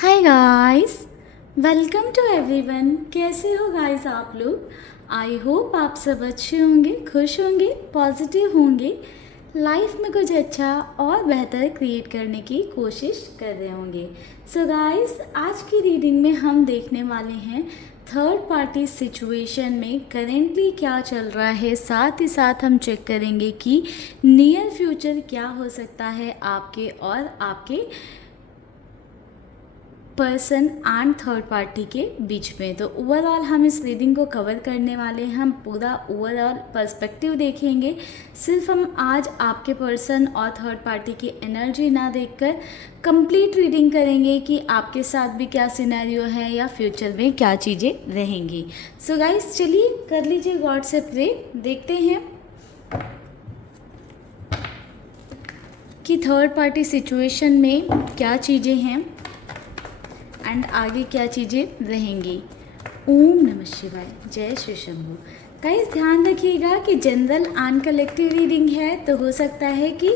Hi guys, welcome to everyone. कैसे हो guys आप लोग? आई होप आप सब अच्छे होंगे, खुश होंगे, पॉजिटिव होंगे, लाइफ में कुछ अच्छा और बेहतर क्रिएट करने की कोशिश कर रहे होंगे। सो गाइस, आज की रीडिंग में हम देखने वाले हैं थर्ड पार्टी सिचुएशन में करेंटली क्या चल रहा है। साथ ही साथ हम चेक करेंगे कि नियर फ्यूचर क्या हो सकता है आपके और आपके पर्सन एंड थर्ड पार्टी के बीच में। तो ओवरऑल हम इस रीडिंग को कवर करने वाले हैं, हम पूरा ओवरऑल पर्सपेक्टिव देखेंगे। सिर्फ हम आज आपके पर्सन और थर्ड पार्टी की एनर्जी ना देखकर कंप्लीट रीडिंग करेंगे कि आपके साथ भी क्या सिनेरियो है या फ्यूचर में क्या चीज़ें रहेंगी। सो गाइस, चलिए कर लीजिए गॉड से प्रे। देखते हैं कि थर्ड पार्टी सिचुएशन में क्या चीज़ें हैं एंड आगे क्या चीज़ें रहेंगी। ओम नमः शिवाय, जय श्री शंभू। गाइस, ध्यान रखिएगा कि जनरल एंड कलेक्टिव रीडिंग है, तो हो सकता है कि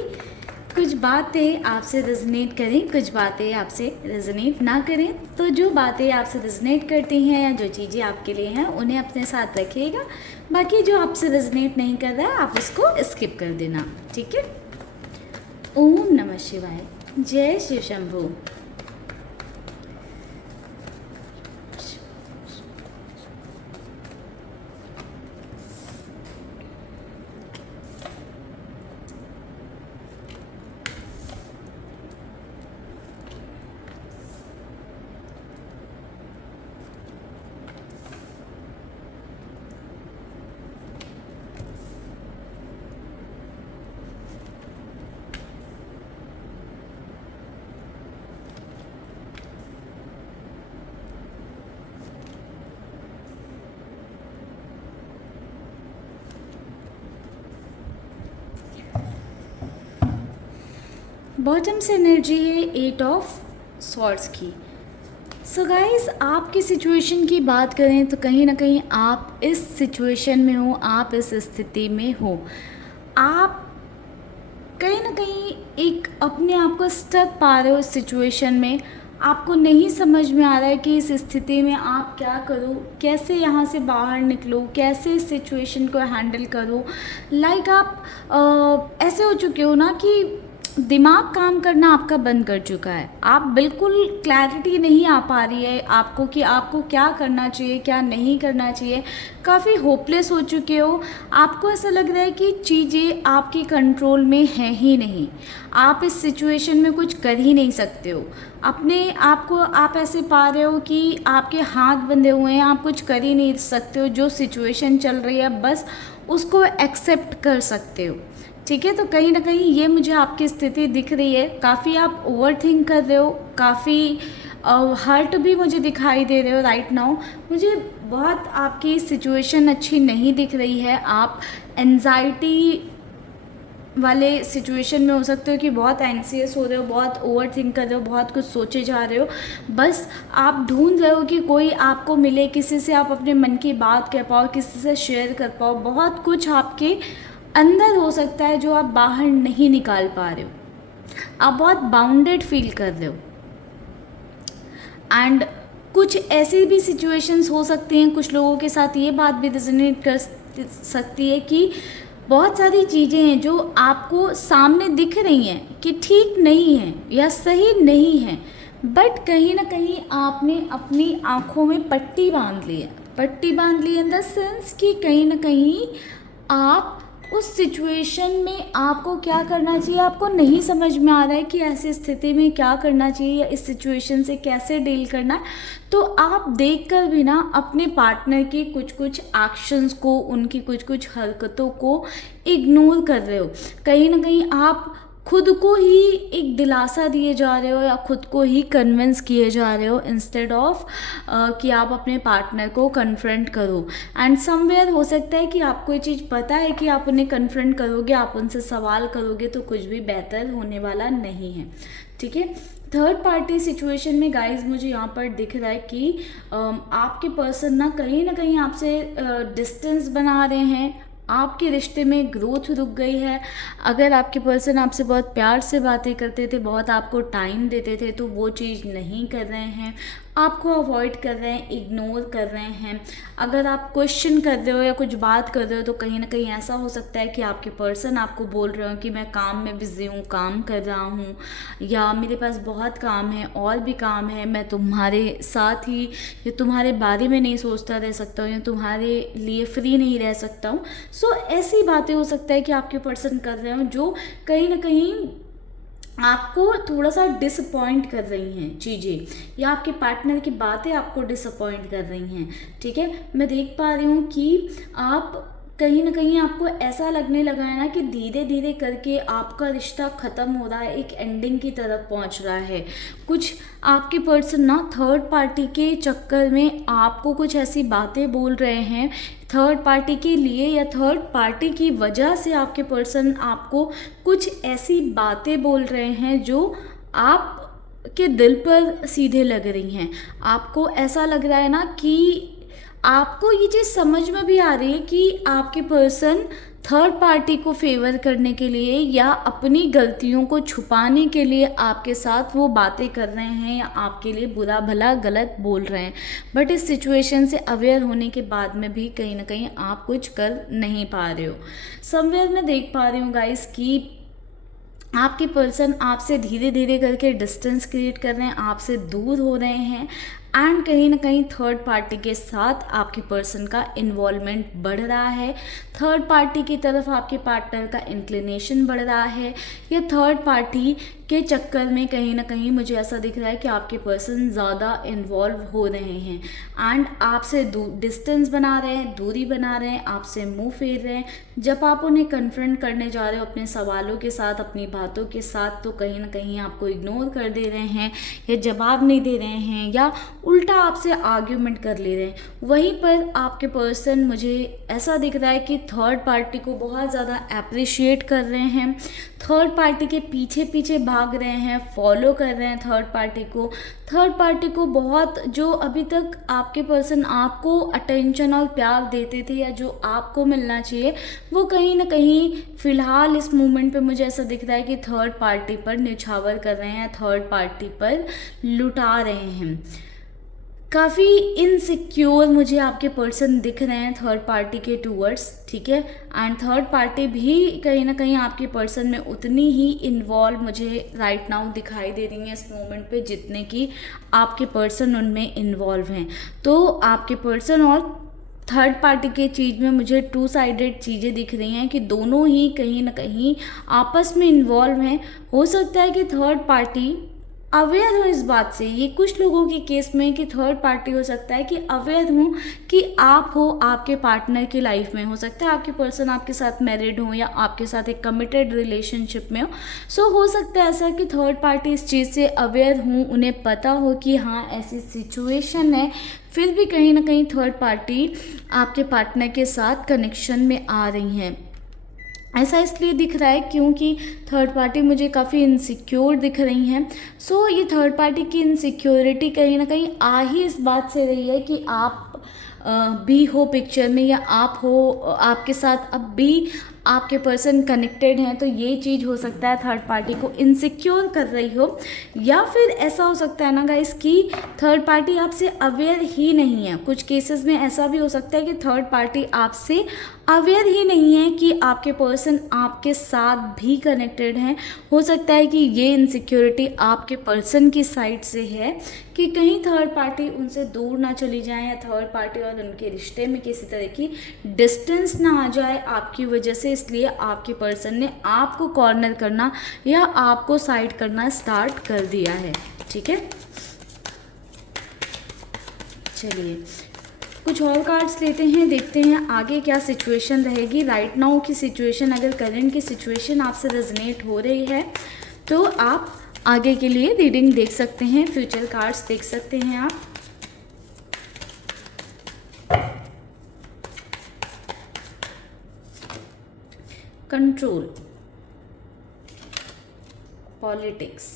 कुछ बातें आपसे रेजोनेट करें, कुछ बातें आपसे रेजोनेट ना करें। तो जो बातें आपसे रेजोनेट करती हैं या जो चीज़ें आपके लिए हैं उन्हें अपने साथ रखिएगा। बाकी जो आपसे रेजोनेट नहीं कर रहा है आप उसको स्किप कर देना, ठीक है। ओम नमः शिवाय, जय श्री शंभू। बॉटम से एनर्जी है 8 ऑफ स्वॉर्ड्स की। सो गाइस, आपकी सिचुएशन की बात करें तो कहीं ना कहीं आप इस सिचुएशन में हो, आप इस स्थिति में हो। आप कहीं ना कहीं एक अपने आप को स्टक पा रहे हो इस सिचुएशन में। आपको नहीं समझ में आ रहा है कि इस स्थिति में आप क्या करो, कैसे यहाँ से बाहर निकलो, कैसे इस सिचुएशन को हैंडल करो। लाइक आप ऐसे हो चुके हो ना कि दिमाग काम करना आपका बंद कर चुका है। आप बिल्कुल क्लैरिटी नहीं आ पा रही है आपको कि आपको क्या करना चाहिए, क्या नहीं करना चाहिए। काफ़ी होपलेस हो चुके हो। आपको ऐसा लग रहा है कि चीज़ें आपके कंट्रोल में हैं ही नहीं, आप इस सिचुएशन में कुछ कर ही नहीं सकते हो। अपने आप को आप ऐसे पा रहे हो कि आपके हाथ बंधे हुए हैं, आप कुछ कर ही नहीं सकते हो। जो सिचुएशन चल रही है बस उसको एक्सेप्ट कर सकते हो, ठीक है। तो कहीं ना कहीं ये मुझे आपकी स्थिति दिख रही है। काफ़ी आप ओवर थिंक कर रहे हो, काफ़ी हर्ट भी मुझे दिखाई दे रहे हो राइट नाउ। मुझे बहुत आपकी सिचुएशन अच्छी नहीं दिख रही है। आप एंजाइटी वाले सिचुएशन में हो सकते हो कि बहुत एंग्सियस हो रहे हो, बहुत ओवर थिंक कर रहे हो, बहुत कुछ सोचे जा रहे हो। बस आप ढूंढ रहे हो कि कोई आपको मिले, किसी से आप अपने मन की बात कह पाओ, किसी से शेयर कर पाओ। बहुत कुछ आपके अंदर हो सकता है जो आप बाहर नहीं निकाल पा रहे हो। आप बहुत बाउंडेड फील कर रहे हो। एंड कुछ ऐसी भी सिचुएशंस हो सकती हैं, कुछ लोगों के साथ ये बात भी रेजोनेट कर सकती है कि बहुत सारी चीज़ें हैं जो आपको सामने दिख रही हैं कि ठीक नहीं है या सही नहीं है, बट कहीं ना कहीं आपने अपनी आँखों में पट्टी बांध ली है। पट्टी बांध ली इन द सेंस कि कहीं ना कहीं आप उस सिचुएशन में आपको क्या करना चाहिए आपको नहीं समझ में आ रहा है कि ऐसी स्थिति में क्या करना चाहिए या इस सिचुएशन से कैसे डील करना है। तो आप देखकर भी ना अपने पार्टनर की कुछ कुछ एक्शंस को, उनकी कुछ कुछ हरकतों को इग्नोर कर रहे हो। कहीं ना कहीं आप खुद को ही एक दिलासा दिए जा रहे हो या खुद को ही कन्विंस किए जा रहे हो इंस्टेड ऑफ कि आप अपने पार्टनर को कन्फ्रंट करो। एंड समवेयर हो सकता है कि आपको ये चीज़ पता है कि आप उन्हें कन्फ्रंट करोगे, आप उनसे सवाल करोगे तो कुछ भी बेहतर होने वाला नहीं है, ठीक है। थर्ड पार्टी सिचुएशन में गाइस मुझे यहाँ पर दिख रहा है कि आपके पर्सन ना कहीं आपसे डिस्टेंस बना रहे हैं, आपके रिश्ते में ग्रोथ रुक गई है। अगर आपके पर्सन आपसे बहुत प्यार से बातें करते थे, बहुत आपको टाइम देते थे, तो वो चीज़ नहीं कर रहे हैं, आपको अवॉइड कर रहे हैं, इग्नोर कर रहे हैं। अगर आप क्वेश्चन कर रहे हो या कुछ बात कर रहे हो तो कहीं ना कहीं ऐसा हो सकता है कि आपके पर्सन आपको बोल रहे हो कि मैं काम में बिज़ी हूँ, काम कर रहा हूँ, या मेरे पास बहुत काम है, और भी काम है, मैं तुम्हारे साथ ही या तुम्हारे बारे में नहीं सोचता रह सकता हूँ, या तुम्हारे लिए फ्री नहीं रह सकता हूँ। सो ऐसी बातें हो सकता है कि आपके पर्सन कर रहे हो जो कहीं ना कहीं आपको थोड़ा सा डिसअपॉइंट कर रही हैं चीज़ें, या आपके पार्टनर की बातें आपको डिसअपॉइंट कर रही हैं। ठीक है, मैं देख पा रही हूँ कि आप कहीं ना कहीं आपको ऐसा लगने लगा है ना कि धीरे धीरे करके आपका रिश्ता ख़त्म हो रहा है, एक एंडिंग की तरफ पहुँच रहा है। कुछ आपके पर्सन ना थर्ड पार्टी के चक्कर में आपको कुछ ऐसी बातें बोल रहे हैं, थर्ड पार्टी के लिए या थर्ड पार्टी की वजह से आपके पर्सन आपको कुछ ऐसी बातें बोल रहे हैं जो आप के दिल पर सीधे लग रही हैं। आपको ऐसा लग रहा है ना कि आपको ये चीज़ समझ में भी आ रही है कि आपके पर्सन थर्ड पार्टी को फेवर करने के लिए या अपनी गलतियों को छुपाने के लिए आपके साथ वो बातें कर रहे हैं, या आपके लिए बुरा भला गलत बोल रहे हैं। बट इस सिचुएशन से अवेयर होने के बाद में भी कहीं ना कहीं आप कुछ कर नहीं पा रहे हो। समवेयर मैं देख पा रही हूँ गाइस कि आपके पर्सन आपसे धीरे धीरे करके डिस्टेंस क्रिएट कर रहे हैं, आपसे दूर हो रहे हैं, एंड कहीं ना कहीं थर्ड पार्टी के साथ आपके पर्सन का इन्वॉल्वमेंट बढ़ रहा है, थर्ड पार्टी की तरफ आपके पार्टनर का इंक्लिनेशन बढ़ रहा है, या थर्ड पार्टी के चक्कर में कहीं ना कहीं मुझे ऐसा दिख रहा है कि आपके पर्सन ज़्यादा इन्वॉल्व हो रहे हैं, एंड आपसे डिस्टेंस बना रहे हैं, दूरी बना रहे हैं, आपसे मुंह फेर रहे हैं। जब आप उन्हें कन्फ्रंट करने जा रहे हो अपने सवालों के साथ, अपनी बातों के साथ, तो कहीं ना कहीं आपको इग्नोर कर दे रहे हैं, या जवाब नहीं दे रहे हैं, या उल्टा आपसे आर्ग्यूमेंट कर ले रहे हैं। वहीं पर आपके पर्सन मुझे ऐसा दिख रहा है कि थर्ड पार्टी को बहुत ज़्यादा अप्रिशिएट कर रहे हैं, थर्ड पार्टी के पीछे पीछे भाग रहे हैं, फॉलो कर रहे हैं थर्ड पार्टी को बहुत, जो अभी तक आपके पर्सन आपको अटेंशन और प्यार देते थे या जो आपको मिलना चाहिए, वो कहीं ना कहीं फ़िलहाल इस मोमेंट पे मुझे ऐसा दिख रहा है कि थर्ड पार्टी पर निछावर कर रहे हैं, थर्ड पार्टी पर लुटा रहे हैं। काफ़ी इनसिक्योर मुझे आपके पर्सन दिख रहे हैं थर्ड पार्टी के टूवर्ड्स। ठीक है, एंड थर्ड पार्टी भी कहीं ना कहीं आपके पर्सन में उतनी ही इन्वॉल्व मुझे राइट नाउ दिखाई दे रही है इस मोमेंट पे, जितने कि आपके पर्सन उनमें इन्वॉल्व हैं। तो आपके पर्सन और थर्ड पार्टी के चीज़ में मुझे टू साइडेड चीज़ें दिख रही हैं कि दोनों ही कहीं ना कहीं आपस में इन्वॉल्व हैं। हो सकता है कि थर्ड पार्टी अवेयर हो इस बात से, ये कुछ लोगों के केस में कि थर्ड पार्टी हो सकता है कि अवेयर हो कि आप हो आपके पार्टनर की लाइफ में, हो सकता है आपके पर्सन आपके साथ मैरिड हो या आपके साथ एक कमिटेड रिलेशनशिप में हो। सो हो सकता है ऐसा कि थर्ड पार्टी इस चीज़ से अवेयर हो, उन्हें पता हो कि हाँ ऐसी सिचुएशन है, फिर भी कहीं ना कहीं थर्ड पार्टी आपके पार्टनर के साथ कनेक्शन में आ रही हैं। ऐसा इसलिए दिख रहा है क्योंकि थर्ड पार्टी मुझे काफ़ी इनसिक्योर दिख रही हैं। सो ये थर्ड पार्टी की इनसिक्योरिटी कहीं ना कहीं आ ही इस बात से रही है कि आप भी हो पिक्चर में, या आप हो, आपके साथ अब भी आपके पर्सन कनेक्टेड हैं, तो ये चीज़ हो सकता है थर्ड पार्टी को इनसिक्योर कर रही हो। या फिर ऐसा हो सकता है ना गाइस कि थर्ड पार्टी आपसे अवेयर ही नहीं है। कुछ केसेस में ऐसा भी हो सकता है कि थर्ड पार्टी आपसे अवेयर ही नहीं है कि आपके पर्सन आपके साथ भी कनेक्टेड हैं। हो सकता है कि ये इनसिक्योरिटी आपके पर्सन की साइड से है कि कहीं थर्ड पार्टी उनसे दूर ना चली जाए, या थर्ड पार्टी और उनके रिश्ते में किसी तरह की डिस्टेंस ना आ जाए आपकी वजह से, इसलिए आपके पर्सन ने आपको कॉर्नर करना या आपको साइड करना स्टार्ट कर दिया है। ठीक है, चलिए कुछ और कार्ड्स लेते हैं, देखते हैं आगे क्या सिचुएशन रहेगी। राइट नाउ की सिचुएशन, अगर करंट की सिचुएशन आपसे रेजोनेट हो रही है तो आप आगे के लिए रीडिंग देख सकते हैं, फ्यूचर कार्ड्स देख सकते हैं आप। Control, politics,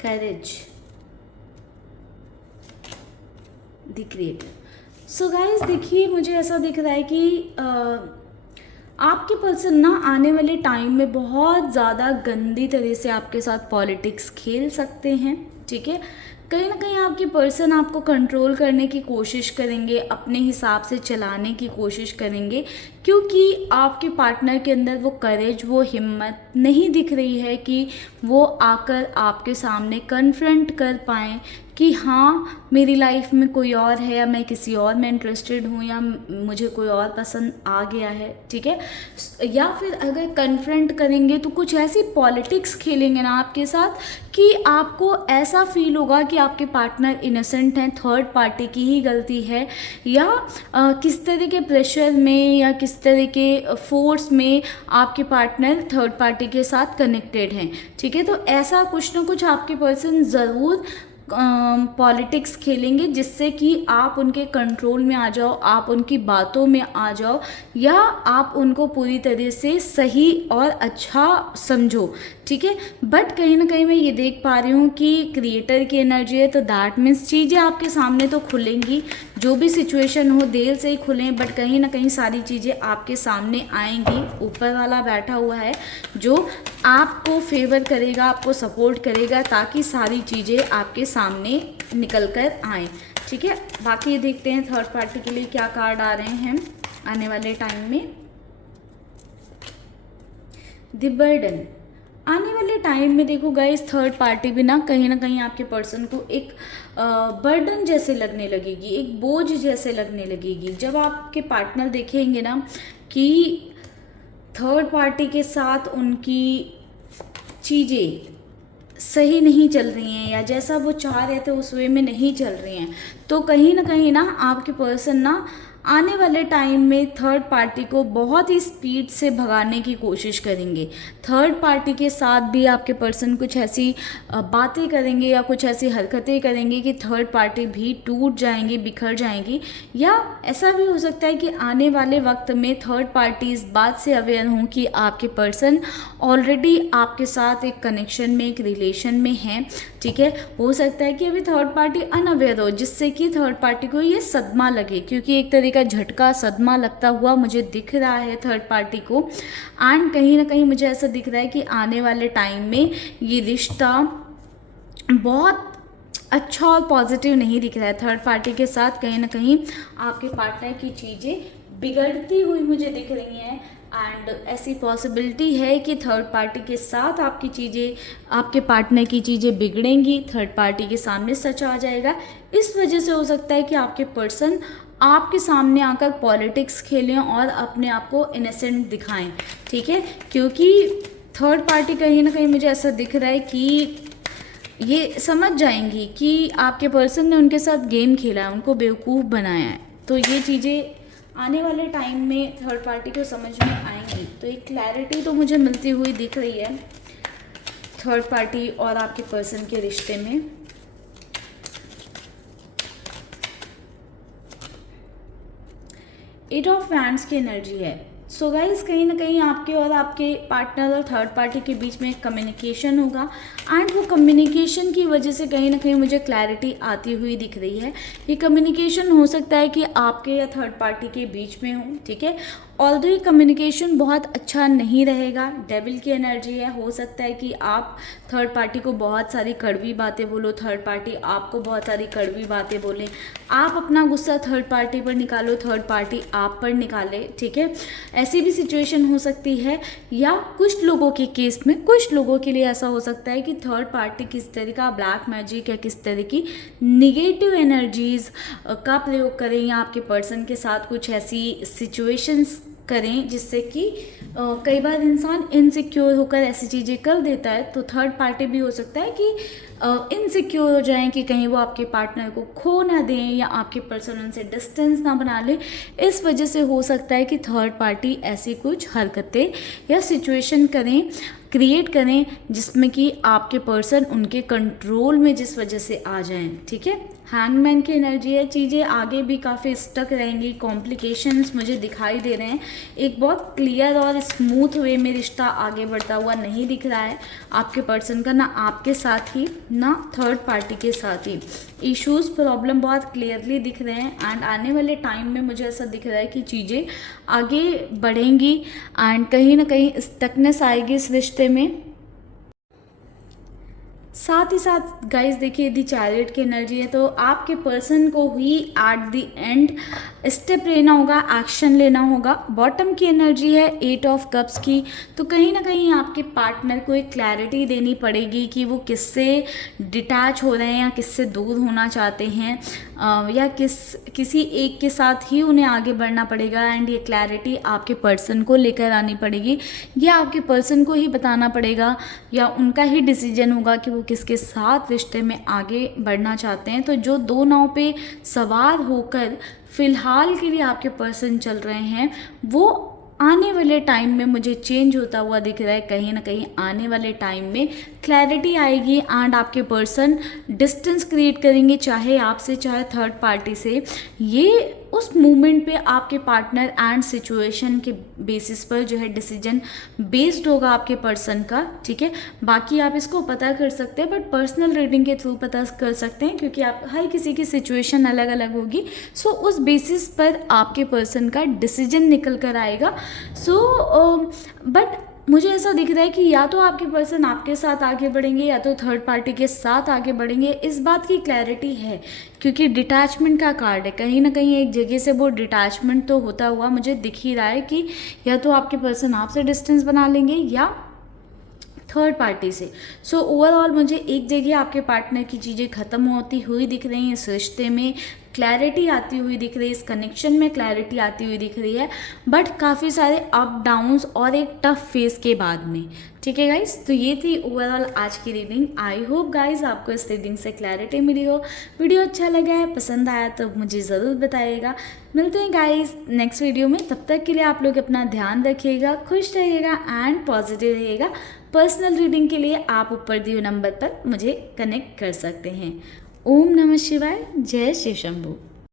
courage, the creator. So guys देखिए, मुझे ऐसा दिख रहा है कि आपके पर्सन ना आने वाले टाइम में बहुत ज़्यादा गंदी तरह से आपके साथ पॉलिटिक्स खेल सकते हैं, ठीक है। कहीं ना कहीं आपके पर्सन आपको कंट्रोल करने की कोशिश करेंगे, अपने हिसाब से चलाने की कोशिश करेंगे, क्योंकि आपके पार्टनर के अंदर वो करेज, वो हिम्मत नहीं दिख रही है कि वो आकर आपके सामने कन्फ्रंट कर पाएँ कि हाँ मेरी लाइफ में कोई और है, या मैं किसी और में इंटरेस्टेड हूँ, या मुझे कोई और पसंद आ गया है, ठीक है। या फिर अगर कन्फ्रंट करेंगे तो कुछ ऐसी पॉलिटिक्स खेलेंगे ना आपके साथ कि आपको ऐसा फील होगा कि आपके पार्टनर इनोसेंट हैं, थर्ड पार्टी की ही गलती है, या किस तरह के प्रेशर में या किस तरह के फोर्स में आपके पार्टनर थर्ड पार्टी के साथ कनेक्टेड हैं, ठीक है। तो ऐसा कुछ ना कुछ आपके पर्सन ज़रूर पॉलिटिक्स खेलेंगे, जिससे कि आप उनके कंट्रोल में आ जाओ, आप उनकी बातों में आ जाओ, या आप उनको पूरी तरह से सही और अच्छा समझो, ठीक है। बट कहीं ना कहीं मैं ये देख पा रही हूँ कि क्रिएटर की एनर्जी है, तो दैट मीन्स चीज़ें आपके सामने तो खुलेंगी, जो भी सिचुएशन हो देर से ही खुलें, बट कहीं ना कहीं सारी चीज़ें आपके सामने आएंगी। ऊपर वाला बैठा हुआ है जो आपको फेवर करेगा, आपको सपोर्ट करेगा, ताकि सारी चीज़ें आपके सामने निकल कर आएँ, ठीक है। बाकी देखते हैं थर्ड पार्टी के लिए क्या कार्ड आ रहे हैं आने वाले टाइम में। The burden. आने वाले टाइम में देखो गाइस, थर्ड पार्टी भी ना कहीं आपके पर्सन को एक बर्डन जैसे लगने लगेगी, एक बोझ जैसे लगने लगेगी। जब आपके पार्टनर देखेंगे ना कि थर्ड पार्टी के साथ उनकी चीज़ें सही नहीं चल रही हैं, या जैसा वो चाह रहे थे उस वे में नहीं चल रही हैं, तो कहीं ना आपके पर्सन ना आने वाले टाइम में थर्ड पार्टी को बहुत ही स्पीड से भगाने की कोशिश करेंगे। थर्ड पार्टी के साथ भी आपके पर्सन कुछ ऐसी बातें करेंगे या कुछ ऐसी हरकतें करेंगे कि थर्ड पार्टी भी टूट जाएंगी, बिखर जाएंगी। या ऐसा भी हो सकता है कि आने वाले वक्त में थर्ड पार्टी इस बात से अवेयर हों कि आपके पर्सन ऑलरेडी आपके साथ एक कनेक्शन में, एक रिलेशन में है, ठीक है। हो सकता है कि अभी थर्ड पार्टी अनअवेयर हो, जिससे कि थर्ड पार्टी को ये सदमा लगे, क्योंकि एक तरह का झटका सदमा लगता हुआ मुझे दिख रहा है थर्ड पार्टी को। एंड कहीं ना कहीं मुझे ऐसा दिख रहा है कि आने वाले टाइम में ये रिश्ता बहुत अच्छा और पॉजिटिव नहीं दिख रहा है। थर्ड पार्टी के साथ कहीं ना कहीं आपके पार्टनर की चीज़ें बिगड़ती हुई मुझे दिख रही हैं, एंड ऐसी पॉसिबिलिटी है कि थर्ड पार्टी के साथ आपकी चीज़ें, आपके पार्टनर की चीज़ें बिगड़ेंगी, थर्ड पार्टी के सामने सच आ जाएगा। इस वजह से हो सकता है कि आपके पर्सन आपके सामने आकर पॉलिटिक्स खेलें और अपने आप को इनोसेंट दिखाएं, ठीक है। क्योंकि थर्ड पार्टी कहीं ना कहीं मुझे ऐसा दिख रहा है कि ये समझ जाएंगी कि आपके पर्सन ने उनके साथ गेम खेला है, उनको बेवकूफ़ बनाया है। तो ये चीज़ें आने वाले टाइम में थर्ड पार्टी को समझ में आएंगी। तो एक क्लैरिटी तो मुझे मिलती हुई दिख रही है थर्ड पार्टी और आपके पर्सन के रिश्ते में। एट ऑफ वैंड्स की एनर्जी है। सो गाइस कहीं ना कहीं आपके और आपके पार्टनर और थर्ड पार्टी के बीच में कम्युनिकेशन होगा, एंड वो कम्युनिकेशन की वजह से कहीं ना कहीं मुझे क्लैरिटी आती हुई दिख रही है। ये कम्युनिकेशन हो सकता है कि आपके या थर्ड पार्टी के बीच में हो, ठीक है। ऑल्दो ये कम्युनिकेशन बहुत अच्छा नहीं रहेगा, डेविल की एनर्जी है। हो सकता है कि आप थर्ड पार्टी को बहुत सारी कड़वी बातें बोलो, थर्ड पार्टी आपको बहुत सारी कड़वी बातें बोलें, आप अपना गुस्सा थर्ड पार्टी पर निकालो, थर्ड पार्टी आप पर निकाले, ठीक है। ऐसी भी सिचुएशन हो सकती है। या कुछ लोगों के केस में, कुछ लोगों के लिए ऐसा हो सकता है कि थर्ड पार्टी किस तरह का ब्लैक मैजिक या किस तरह की निगेटिव एनर्जीज का प्रयोग करें, या आपके पर्सन के साथ कुछ ऐसी सिचुएशंस करें जिससे कि कई बार इंसान इनसिक्योर होकर ऐसी चीज़ें कर देता है। तो थर्ड पार्टी भी हो सकता है कि इनसिक्योर हो जाएं कि कहीं वो आपके पार्टनर को खो ना दें, या आपके पर्सन उनसे डिस्टेंस ना बना ले। इस वजह से हो सकता है कि थर्ड पार्टी ऐसी कुछ हरकतें या सिचुएशन करें, क्रिएट करें, जिसमें कि आपके पर्सन उनके कंट्रोल में जिस वजह से आ जाएं, ठीक है। हैंगमैन की एनर्जी है, चीज़ें आगे भी काफ़ी स्टक रहेंगी, कॉम्प्लिकेशंस मुझे दिखाई दे रहे हैं। एक बहुत क्लियर और स्मूथ वे में रिश्ता आगे बढ़ता हुआ नहीं दिख रहा है आपके पर्सन का, ना आपके साथ ही ना थर्ड पार्टी के साथ ही। इश्यूज़ प्रॉब्लम बहुत क्लियरली दिख रहे हैं एंड आने वाले टाइम में मुझे ऐसा दिख रहा है कि चीज़ें आगे बढ़ेंगी एंड कहीं ना कहीं स्टकनेस आएगी इस रिश्ते में। साथ ही साथ गाइस देखिए, यदि चैरियट की एनर्जी है तो आपके पर्सन को ही एट द एंड स्टेप लेना होगा, एक्शन लेना होगा। बॉटम की एनर्जी है 8 ऑफ कप्स की, तो कहीं ना कहीं आपके पार्टनर को एक क्लैरिटी देनी पड़ेगी कि वो किससे डिटैच हो रहे हैं या किससे दूर होना चाहते हैं, या किसी एक के साथ ही उन्हें आगे बढ़ना पड़ेगा। एंड ये क्लैरिटी आपके पर्सन को लेकर आनी पड़ेगी, या आपके पर्सन को ही बताना पड़ेगा, या उनका ही डिसीजन होगा कि वो किसके साथ रिश्ते में आगे बढ़ना चाहते हैं। तो जो दो नाव पे सवार होकर फिलहाल के लिए आपके पर्सन चल रहे हैं, वो आने वाले टाइम में मुझे चेंज होता हुआ दिख रहा है। कहीं ना कहीं आने वाले टाइम में क्लैरिटी आएगी एंड आपके पर्सन डिस्टेंस क्रिएट करेंगे, चाहे आपसे चाहे थर्ड पार्टी से। ये उस मोमेंट पे आपके पार्टनर एंड सिचुएशन के बेसिस पर जो है डिसीजन बेस्ड होगा आपके पर्सन का, ठीक है। बाकी आप इसको पता कर सकते हैं, बट पर्सनल रीडिंग के थ्रू पता कर सकते हैं, क्योंकि आप हर किसी की सिचुएशन अलग अलग होगी। सो उस बेसिस पर आपके पर्सन का डिसीजन निकल कर आएगा। बट मुझे ऐसा दिख रहा है कि या तो आपके पर्सन आपके साथ आगे बढ़ेंगे या तो थर्ड पार्टी के साथ आगे बढ़ेंगे। इस बात की क्लैरिटी है, क्योंकि डिटैचमेंट का कार्ड है। कहीं ना कहीं एक जगह से वो डिटैचमेंट तो होता हुआ मुझे दिख ही रहा है कि या तो आपके पर्सन आपसे डिस्टेंस बना लेंगे या थर्ड पार्टी से। सो ओवरऑल मुझे एक जगह आपके पार्टनर की चीज़ें ख़त्म होती हुई दिख रही हैं, इस रिश्ते में क्लैरिटी आती हुई दिख रही है, इस कनेक्शन में क्लैरिटी आती हुई दिख रही है, बट काफ़ी सारे अप डाउन्स और एक टफ फेस के बाद में, ठीक है गाइस। तो ये थी ओवरऑल आज की रीडिंग। आई होप गाइस आपको इस रीडिंग से क्लैरिटी मिली हो। वीडियो अच्छा लगा है, पसंद आया तो मुझे ज़रूर बताइएगा। मिलते हैं गाइस नेक्स्ट वीडियो में, तब तक के लिए आप लोग अपना ध्यान रखिएगा, खुश रहिएगा एंड पॉजिटिव रहिएगा। पर्सनल रीडिंग के लिए आप ऊपर दिए नंबर पर मुझे कनेक्ट कर सकते हैं। ओम नमः शिवाय, जय शिव शंभू।